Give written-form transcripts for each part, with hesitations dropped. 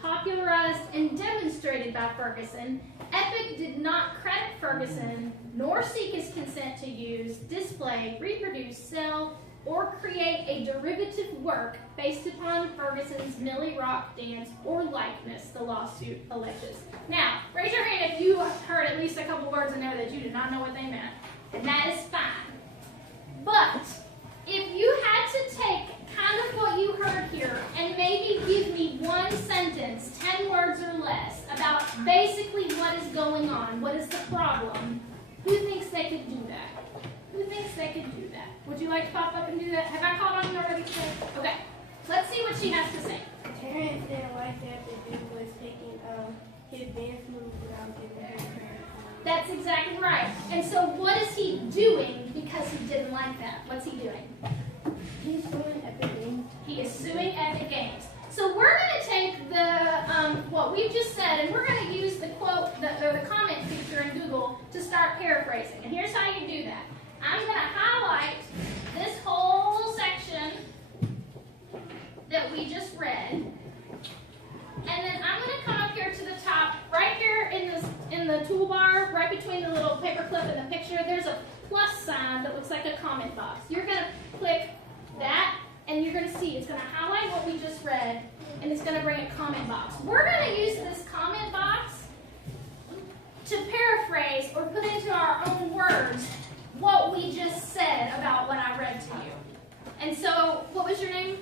popularized and demonstrated by Ferguson, Epic did not credit Ferguson nor seek his consent to use, display, reproduce, sell, or create a derivative work based upon Ferguson's Millie Rock dance or likeness, the lawsuit alleges. Now, raise your hand if you heard at least a couple words in there that you did not know what they meant, and that is fine. But if you had to take kind of what you heard here and maybe give me one sentence, 10 words or less, about basically what is going on, what is the problem, who thinks they could do that? Who thinks they could do that? Would you like to pop up and do that? Have I called on you already today? Okay. Let's see what she has to say. Terrence didn't like that the dude was taking his dance moves without giving her credit. That's exactly right. And so what is he doing because he didn't like that? What's he doing? He's suing Epic Games. He is suing Epic Games. So we're going to take the what we've just said, and we're going to use the quote, or the comment feature in Google to start paraphrasing. And here's how you do that. I'm going to highlight this whole section that we just read, and then I'm going to come up here to the top, right here in the toolbar, right between the little paperclip and the picture. There's a plus sign that looks like a comment box. You're going to click that, and you're going to see it's going to highlight what we just read, and it's going to bring a comment box. We're going to use this comment box to paraphrase or put into our own words what we just said about what I read to you. And so, what was your name?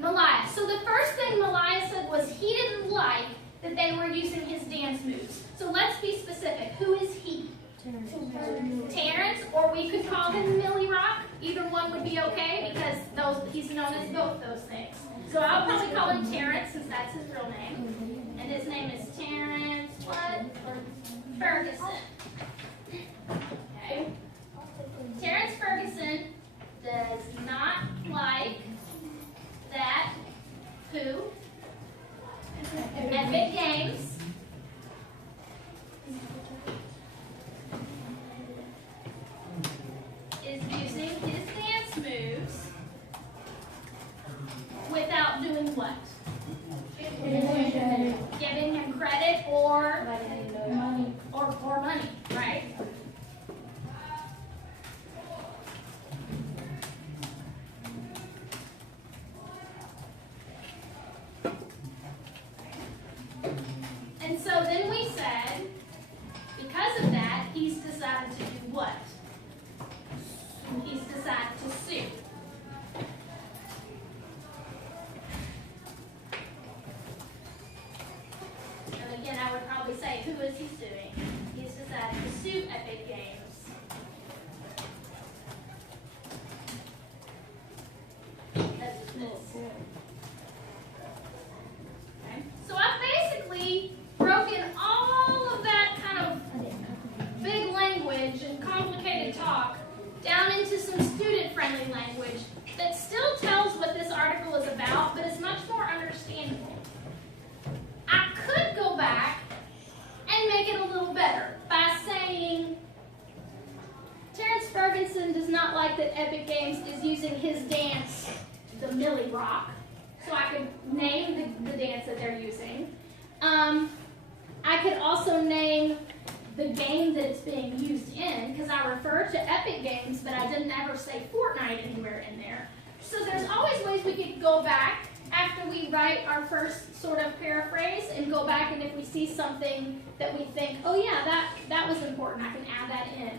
Malaya. So the first thing Malaya said was he didn't like that they were using his dance moves. So let's be specific. Who is he? Terrence, or we could call him Millie Rock. Either one would be okay because he's known as both those things. So I'll probably call him Terrence since that's his real name. And his name is Terrence what? Ferguson. Okay. Terrence Ferguson does not like that who? Epic Games is using his dance moves without doing what? Giving him credit or money, right? And so then we said, because of that, he's decided to do what? He's decided to sue. And again, I would probably say, who is he suing? He's decided to sue Epic Games. That's this. Okay. So I've basically broken all of that kind of big language and complicated talk down into some student-friendly language that still tells what this article is about, but is much more understandable. I could go back and make it a little better by saying Terrence Ferguson does not like that Epic Games is using his dance, the Millie Rock. So I could name the dance that they're using. I could also name the game that it's being used in, because I referred to Epic Games, but I didn't ever say Fortnite anywhere in there. So there's always ways we could go back after we write our first sort of paraphrase and go back, and if we see something that we think, oh yeah, that was important, I can add that in.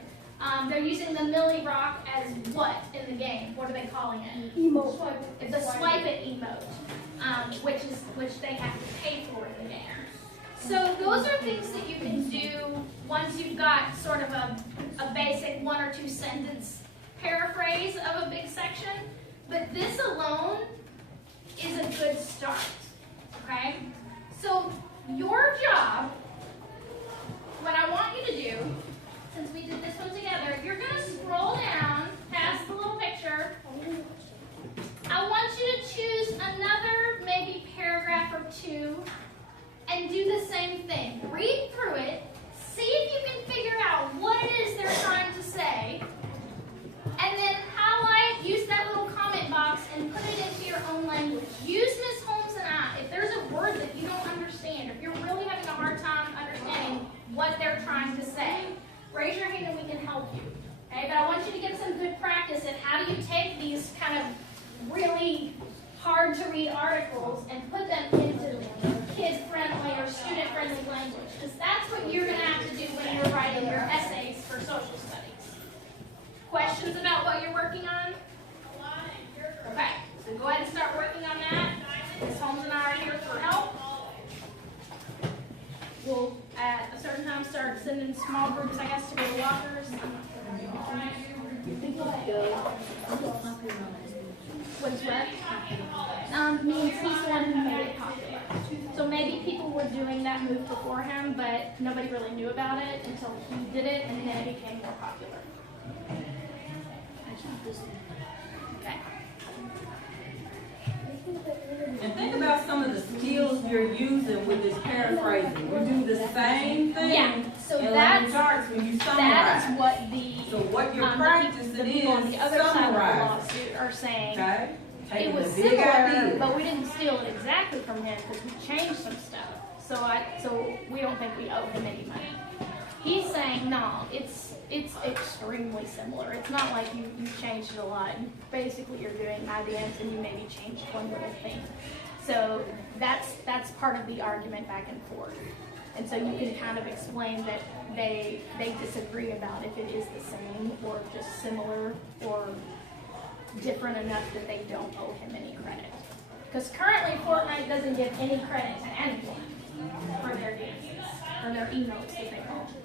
They're using the Millie Rock as what in the game? What are they calling it? Emote. The swipe it emote, which they have to pay for in the game. So those are things that you can do once you've got sort of a basic 1 or 2 sentence paraphrase of a big section. But this alone is a good start. Okay? So your job, what I want you to do, since we did this one together, you're going to scroll down past the little picture. I want you to choose another maybe paragraph or 2 and do the same thing. Read through it, see if you can figure out what it is they're trying to say, and then highlight, use that little comment box and put it into your own language. Use Ms. Holmes' hard to read articles and put them into kid-friendly or student-friendly language, because that's what you're going to have to do when you're writing your essays for social studies. Questions about what you're working on? Okay, so go ahead and start working on that. Ms. Holmes and I are here for help. We'll, at a certain time, start sending small groups, I guess, to go to lockers. What's what? Means he's the one who made it popular. So maybe people were doing that move before him, but nobody really knew about it until he did it, and then it became more popular. Okay. And think about some of the skills you're using with this paraphrasing. You do the same thing So in language arts when you summarize. that is what the So what you're practicing the people on is the other side of the summarize. lawsuit are saying Okay? it Taking was the big similar, idea. but we didn't steal it exactly from him because we changed some stuff. So we don't think we owe him any money. He's saying no, it's extremely similar. It's not like you changed it a lot. Basically, you're doing my dance and you maybe changed one little thing. So that's part of the argument back and forth. And so you can kind of explain that they disagree about if it is the same or just similar or different enough that they don't owe him any credit. Because currently Fortnite doesn't give any credit to anyone for their dances or their emotes that they call them.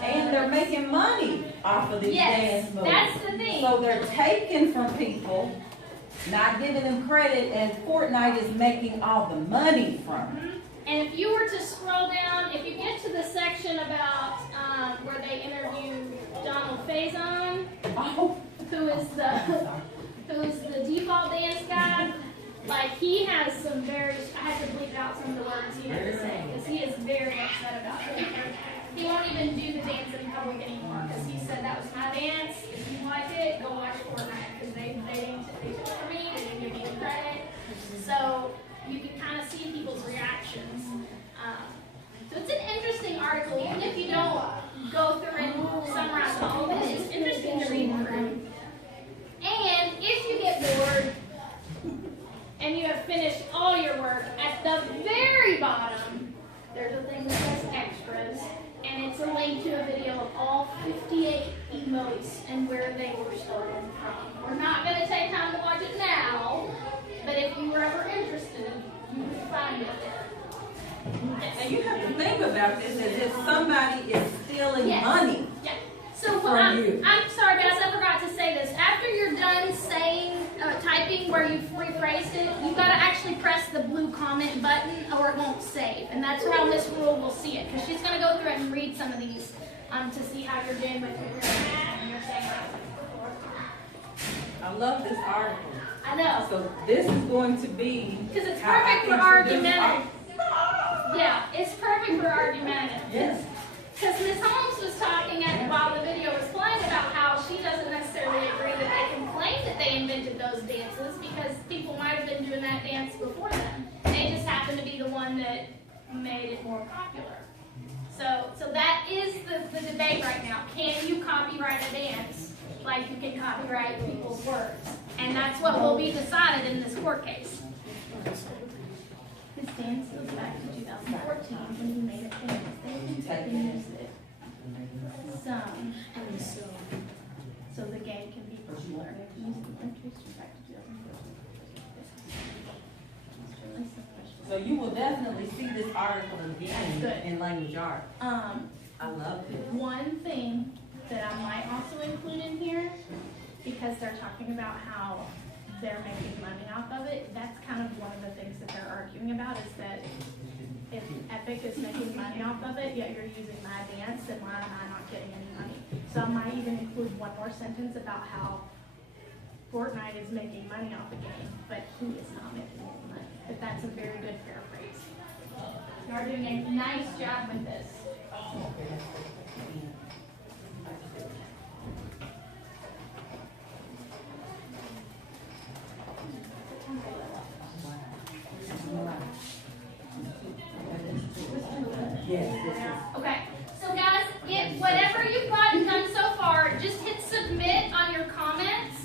And they're making money off of these dance moves. That's the thing. So they're taking from people, not giving them credit, and Fortnite is making all the money from it. And if you were to scroll down, if you get to the section about where they interview Donald Faison, Oh. who is the default dance guy, like he has some very, I had to bleep out some of the words he had to say because he is very upset about it. He won't even do the dance in public anymore because he said that was my dance. If you like it, go watch Fortnite because they took it from me. They didn't give me any credit. So you can kind of see people's reactions. So it's an interesting article, even if you don't go through and summarize all of it. It's interesting to read through. And if you get bored and you have finished all your work, at the very bottom, there's a thing that says extras, and it's a link to a video of all 58 emotes and where they were stolen from. We're not going to take time to watch it now, but if you were ever interested, you can find it there. And you have to think about this as if somebody is stealing money. Yeah. So From you. I'm sorry, guys, I forgot to say this. After you're done saying, typing where you've rephrased it, you've got to actually press the blue comment button or it won't save. And that's how Miss Rule will see it, because she's going to go through and read some of these to see how you're doing with your and you're saying I love this article. I know. So this is going to be Because it's how I perfect for introduce argumentative. Yeah, it's perfect for argumentative. Yes. Because Ms. Holmes was talking while the video was playing about how she doesn't necessarily agree that they can claim that they invented those dances because people might have been doing that dance before them. They just happened to be the one that made it more popular. So that is the debate right now. Can you copyright a dance like you can copyright people's words? And that's what will be decided in this court case. This dance goes back to 2014 when he made it famous. They used it some, so the game can be popular. Back to 2014. So you will definitely see this article again Good. in language art. I love it. One thing that I might also include in here, because they're talking about how they're making money off of it, that's kind of one of the things that they're arguing about is that if Epic is making money off of it, yet you're using my dance, then why am I not getting any money? So I might even include one more sentence about how Fortnite is making money off the game, but he is not making any money. But that's a very good paraphrase. You are doing a nice job with this. Okay, so guys, whatever you've gotten done so far, just hit submit on your comments.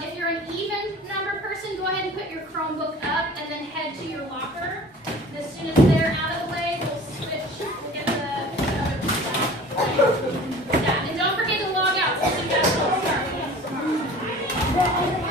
If you're an even number person, go ahead and put your all the